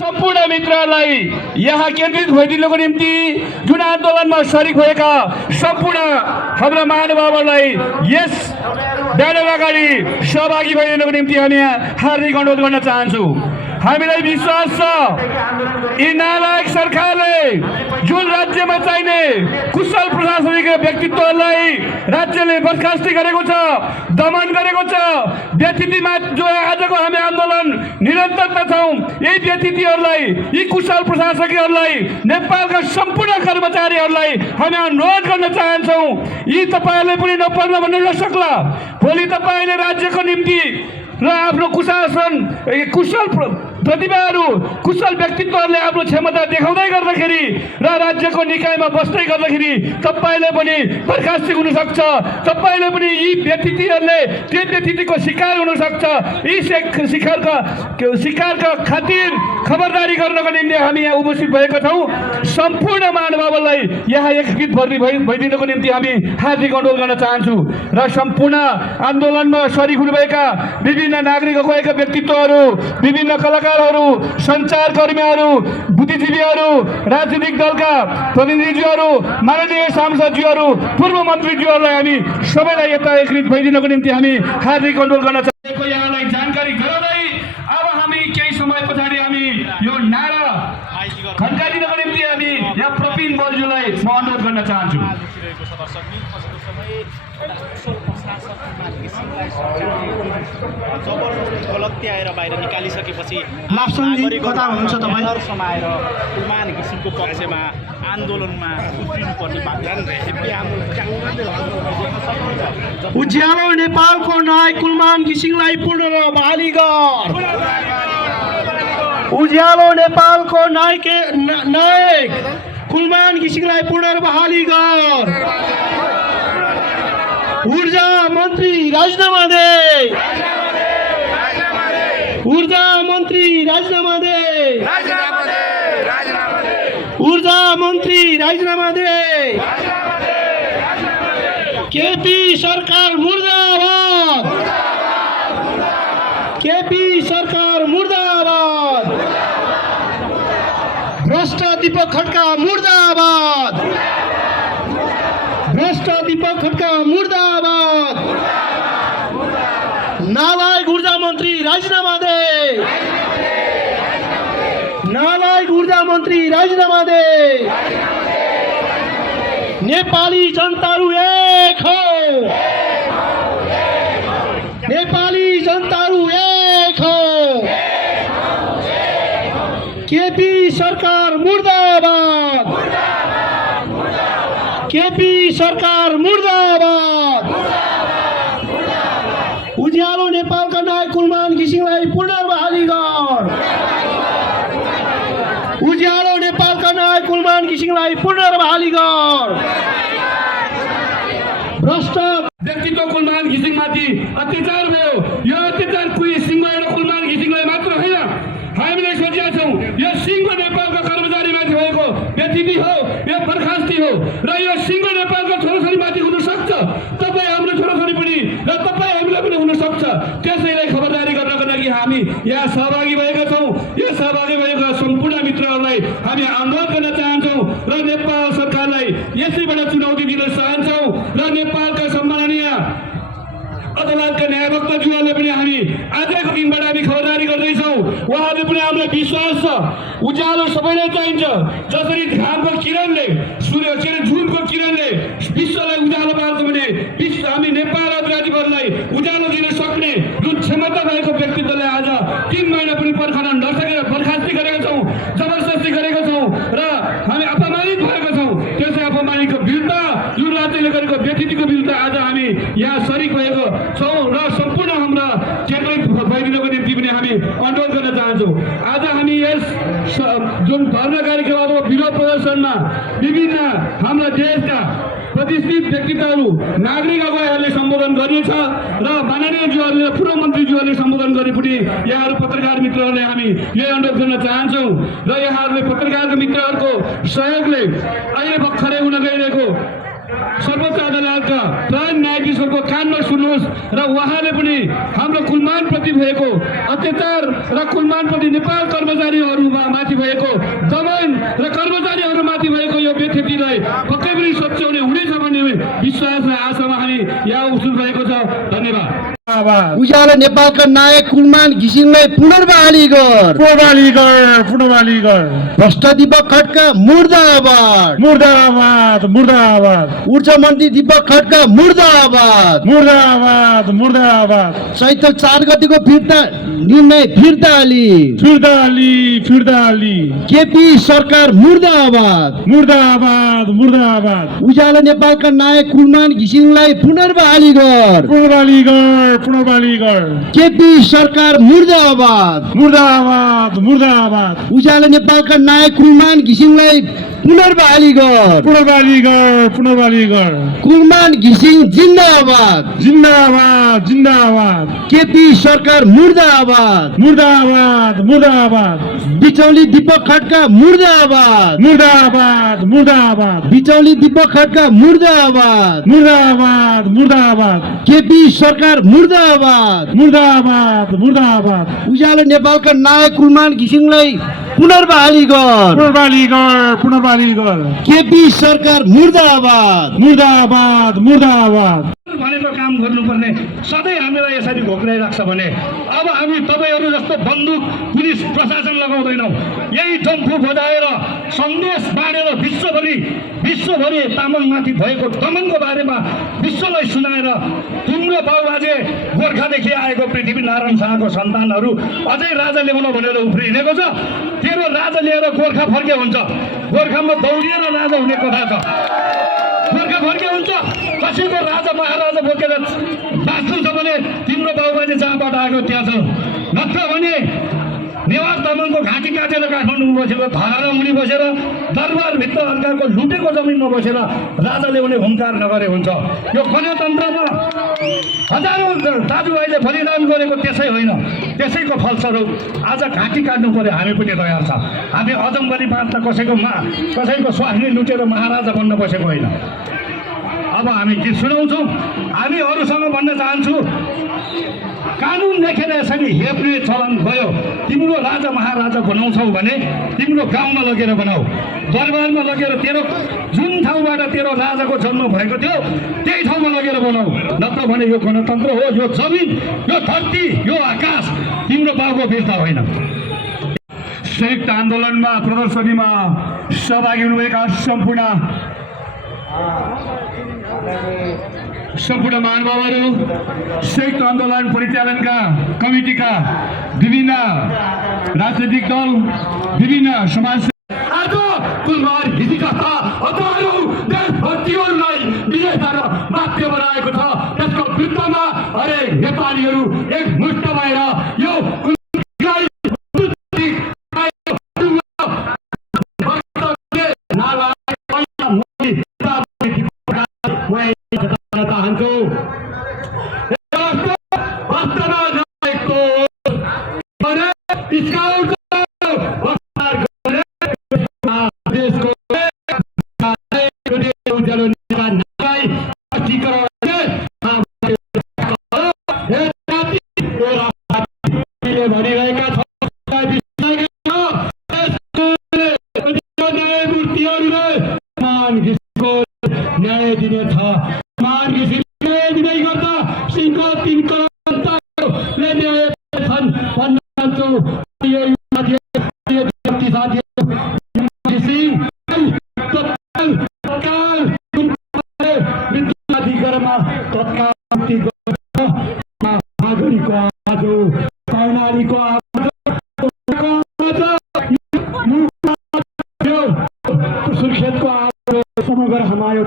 सम्पूर्ण मित्रहरूलाई यहाँ केन्द्रित भइदिनको निम्ति जुन आन्दोलनमा सरिक भएका सम्पूर्ण हाम्रा महानुभावहरूलाई यस ब्यानर अगाडि सहभागी भइदिनको निम्ति हामी हार्दिक अनुरोध गर्न चाहन्छु। हामीलाई विश्वास छ यी नालायक सरकारले जुन राज्यमा चाहिने कुशल प्रशासनिक व्यक्तित्वहरूलाई राज्यले बर्खास्ती गरेको छ, दमन गरेको छ। व्यतिथिमा जो आजको हामी आन्दोलन निरन्तरता छौँ, यही व्यतिथिहरूलाई, यी कुशल प्रशासकहरूलाई, नेपालका सम्पूर्ण कर्मचारीहरूलाई हामी अनुरोध गर्न चाहन्छौँ, यी तपाईँहरूले पनि नपर्न भन्ने नसक्ला। भोलि तपाईँले राज्यको निम्ति र आफ्नो कुशल प्रतिभाहरू, कुशल व्यक्तित्वहरूले आफ्नो क्षमता देखाउँदै गर्दाखेरि र राज्यको निकायमा बस्दै गर्दाखेरि तपाईँले पनि बर्खास्ती हुनसक्छ। तपाईँले पनि यी व्यतिथिहरूले त्यो व्यतिथिको शिकार हुनसक्छ। यी शिकारका खातिर खबरदारी गर्नको निम्ति हामी यहाँ उपस्थित भएका छौँ। सम्पूर्ण महानुभावलाई यहाँ एकत्रित भइदिनको निम्ति हामी हार्दिक अनुरोध गर्न चाहन्छु र सम्पूर्ण आन्दोलनमा सरिक हुनुभएका विभिन्न नागरिक गएका व्यक्तित्वहरू, विभिन्न कलाकारहरू, सञ्चारकर्मीहरू, बुद्धिजीवीहरू, राजनीतिक दलका प्रतिनिधिज्यूहरू, माननीय सांसदज्यूहरू, पूर्व मन्त्रीज्यूहरूलाई हामी सबैलाई यता एकत्रित भइदिनको निम्ति हामी हार्दिक अनुरोध गर्न चाहेको यहाँलाई जानकारी गराउँदै अब हामी केही समय पछाडि हामी यो नारा खन्काइदिनको निम्ति हामी यहाँ प्रवीण बलज्यूलाई म अनुरोध गर्न चाहन्छु। जबरजस्ती गलत्याएर बाहिर निकालिसकेपछि कता हुनुहुन्छ तपाईँ समाएर कुलमान घिसिङको पक्षमा आन्दोलनमा उत्रिनुपर्ने उज्यालो नेपालको नायक कुलमान घिसिङलाई पूर्ण र बहाली गर। उज्यालो नेपालको नायक कुलमान घिसिङलाई पूर्ण र बहाली गर। ऊर्जा मन्त्री राजीनामा दे। ऊर्जा मन्त्री राजीनामा दे। ऊर्जा मन्त्री राजीनामा दे। केपी सरकार मुर्दाबाद। केपी सरकार मुर्दाबाद। भ्रष्ट दीपक खड्का मुर्दाबाद। भ्रष्ट दीपक खड्का मुर्दाबाद। नालायक ऊर्जा मन्त्री राजीनामा दे। नालायक ऊर्जा मन्त्री राजीनामा दे। नेपाली जनताहरू एक हो। नेपाली जनताहरू एक हो। केपी सरकार मुर्दाबाद। केपी सरकार मुर्दाबाद। उज्यालो नेपालका नायक कुलमान घिसिङलाई पूर्ण बहाली गर। उज्यालो नेपालका नायक कुलमान घिसिङलाई पूर्ण बहाली गर। भ्रष्ट व्यक्तित्व कुलमान घिसिङमाथि अत्याचार भयो। यो अत्याचार सिंह एउटा कुलमान घिसिङलाई मात्र होइन, हामीले सोचेका छौँ यो सिंह नेपालको कर्मचारीमाथि भएको व्यतिथि हो, यो बर्खास्ती हो र यो सिंह नेपालको छोराछोरीमाथि हुन सक्छ। तपाईँ हाम्रो छोराछोरी पनि र तपाईँ हामीलाई पनि हुन सक्छ। त्यसैलाई खबरदारी गर्नको लागि हामी यहाँ सहभागी भएका छौँ। यो सहभागी भएका सम्पूर्ण मित्रहरूलाई हामी अनुरोध गर्न चाहन्छौँ र नेपाल सरकारलाई यसैबाट चुनौती दिन चाहन्छौँ र नेपालका सम्माननीय अदालतका न्यायाधीशज्यूहरूले पनि हामी आजको दिनबाट हामी खबरदारी गर्दैछौँ। उहाँहरूले पनि हामीलाई विश्वास छ उज्यालो सबैलाई चाहिन्छ। जसरी घामको किरणले जुनको किरणले विश्वलाई उज्यालो पार्छ भने हामी नेपाल राज्यभरलाई उज्यालो दिन सक्ने जुन क्षमता भएको व्यक्तित्वले आज 3 महिना पनि पर्खन नसकेर बर्खास्ती गरेका छौँ, जबरजस्ती गरेका छौँ र हामी अपमानित भएका छौँ। त्यसै अपमानितको विरुद्ध जुन राज्यले गरेको व्यतिथिको विरुद्ध आज हामी यहाँ सरिक भएको छौँ र सम्पूर्ण हाम्रा केन्द्रित भइदिनको निम्ति पनि हामी अनुरोध गर्न चाहन्छौँ। आज हामी यस जुन धरना कार्यक्रम अथवा विरोध प्रदर्शनमा विभिन्न हाम्रा देशका प्रतिष्ठित व्यक्तित्वहरू, नागरिक अगुवाईहरूले सम्बोधन गरिन्छ र माननीयज्यूहरूले पूर्व मन्त्रीज्यूहरूले सम्बोधन गरे पनि यहाँहरू पत्रकार मित्रहरूले हामी यही अनुरोध गर्न चाहन्छौँ र यहाँहरूले पत्रकारका मित्रहरूको सहयोगले अहिले भर्खरै हुन गइरहेको सर्वोच्च अदालतका प्रधान न्यायाधीशहरूको कानमा सुन्नुहोस् र उहाँले पनि हाम्रो कुलमानप्रति भएको अत्याचार र कुलमानप्रति नेपाल कर्मचारीहरूमा माथि भएको दमन र कर्मचारीहरूमाथि भएको यो व्यथितिलाई पक्कै पनि सच्याउने हुनेछ भन्ने विश्वास र आशामा हामी यहाँ उपस्थित भएको छ। धन्यवाद। उज्यालो नेपालका नायक कुलमान घिसिङलाई पुनर्बहाली गर। भ्रष्ट दीपक खड्का मुर्दाबाद। ऊर्जा मन्त्री दीपक खड्का मुर्दाबाद। चैत्र 4 गतिको फिर्ता निर्णय फिर्ता अलि। केपी सरकार मुर्दाबाद। उज्यालो नेपालका नायक कुलमान घिसिङलाई पुनर्बहाली गर। केपी सरकार मुर्दाबाद। उज्यालो नेपालका नायक कुलमान घिसिङलाई पुनर्बहाली गर। कुलमान घिसिङ जिन्दाबाद। केपी सरकार मुर्दाबाद। बिचौली दीपक खड्का मुर्दाबाद। बिचौली दीपक खड्का मुर्दाबाद। केपी सरकार मुर्दाबाद। उज्यालो नेपालका नायक कुलमान घिसिङलाई पुनर्बहाली गर। केपी सरकार मुर्दाबाद। भनेको काम गर्नुपर्ने सधैँ हामीलाई यसरी घोक्राइराख्छ भने अब हामी तपाईँहरू जस्तो बन्दुक पुलिस प्रशासन लगाउँदैनौँ। यही डम्फु बजाएर सन्देश बाँडेर विश्वभरि तामाङमाथि भएको दमनको बारेमा विश्वलाई सुनाएर तिम्रो बाबुबाजे गोर्खादेखि आएको पृथ्वीनारायण शाहको सन्तानहरू अझै राजा ल्याउन भनेर उफ्रिहिँडेको छ। तेरो राजा लिएर गोर्खा फर्के हुन्छ। गोर्खामा दौडिएर राजा हुने कथा छ। गोर्खा फर्के हुन्छ। कसैको राजा महाराजा बोकेर बाँच्नु छ भने तिम्रो बाबुबाजे जहाँबाट आएको त्यहाँ छ। नत्र भने नेवार तामाङको घाँटी काटेर काठमाडौँमा बसेर धरामा मुनि बसेर दरबारभित्र अर्काको लुटेको जमिनमा बसेर राजा ल्याउने हुङ्कार नगरे हुन्छ। यो गणतन्त्रमा हजारौँ दाजुभाइले बलिदान गरेको त्यसै होइन, त्यसैको फलस्वरूप आज घाँटी काट्नु पर्यो। हामी पनि तयार छ। हामी अजमगरी बाँच्न कसैको स्वास्नी लुटेर महाराजा बन्न बसेको होइन। अब हामी गीत सुनाउँछौँ। हामी अरूसँग भन्न चाहन्छु, कानुन लेखेर यसरी हेप्ने चलन गयो। तिम्रो राजा महाराजा बनाउँछौ भने तिम्रो गाउँमा लगेर बनाऊ, दरबारमा लगेर तेरो जुन ठाउँबाट तेरो राजाको जन्म भएको थियो त्यही ठाउँमा लगेर बनाऊ। नत्र भने यो गणतन्त्र हो, यो जमिन, यो धरती, यो आकाश तिम्रो बाबुको फिर्ता होइन। संयुक्त आन्दोलनमा प्रदर्शनीमा सहभागी हुनुभएका सम्पूर्ण महानुभावहरू, संयुक्त आन्दोलन परिचालनका कमिटीका विभिन्न राजनैतिक दल, विभिन्न समाज आज कुलमान घिसिङ जस्ता हजारौँ देशभक्तिहरूलाई विदेशबाट बाध्य बनाएको छ। त्यसको विरुद्धमा हरेक नेपालीहरू एकमुष्ट भएर यो न्याय दिने छ। मान घिसिङले दिँदै गर्दा सिंहको 3 करोड जनताले न्याय छन् भन्न चाहन्छु। यो साथीहरू घिसिङ तत्काल विद्याधिकारमा तत्काल मुक्ति नागरिकको आवाज हो, कर्णालीको आवाज हो, सुर्खेतको आवाज हो। समग्र हमारे